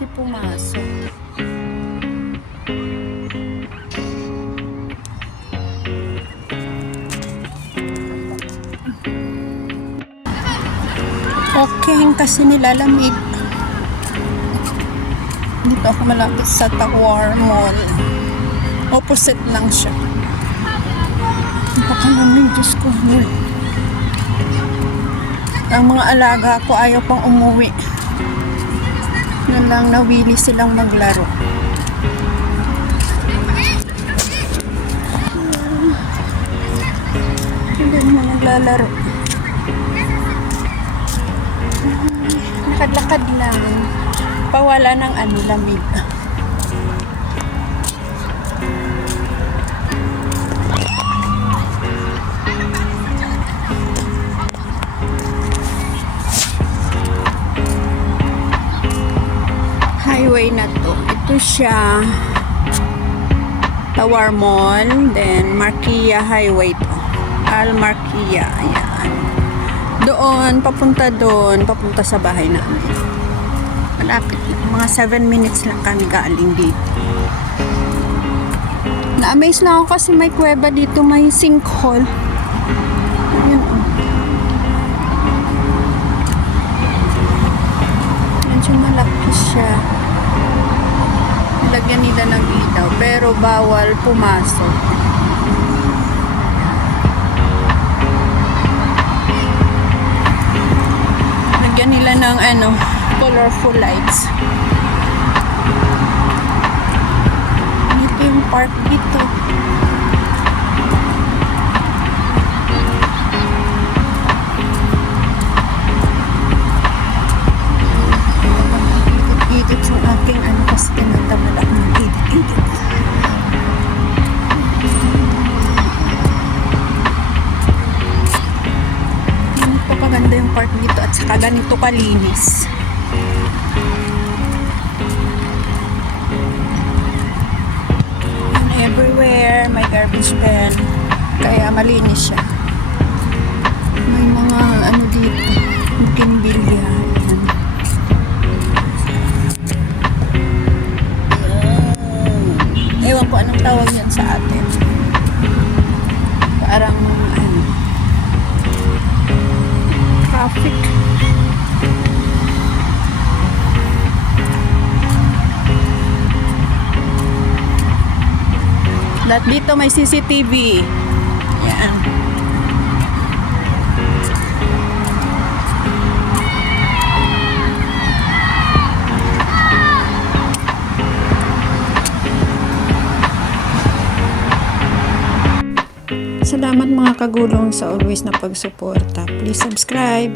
kasi pumasok. Okay kasi nilalamig. Dito ako malapit sa Tawar Mall. Opposite lang siya. Napakalamig, Diyos ko. Ang mga alaga ko ayaw pang umuwi. Na lang nawili silang maglaro. Hindi naman naglalaro. Lakad-lakad lang. Pawala ng lamig. Highway na to. Ito siya. Tawar Mall. Then Marquia Highway to. Al Marquia. Ayan. Doon, papunta sa bahay namin. Malapit lang. Mga 7 minutes lang kami galing dito. Na-amaze na ako kasi may kuweba dito. May sinkhole. Ayan o. Medyo malaki siya. Lagyan nila ng ilaw. Pero bawal pumasok. Lagyan nila ng colorful lights. Ito yung park dito. Edit yung aking kasi tinatamad ako ng edit. Paganda yung park dito at saka ganito kalinis. And everywhere may garbage bin, kaya malinis siya. May mga dito, bougainvillea. Ewan ko anong tawag yan sa atin. Parang traffic. Lahat dito may CCTV. Yan. Salamat mga kagulong sa always na pagsuporta. Please subscribe.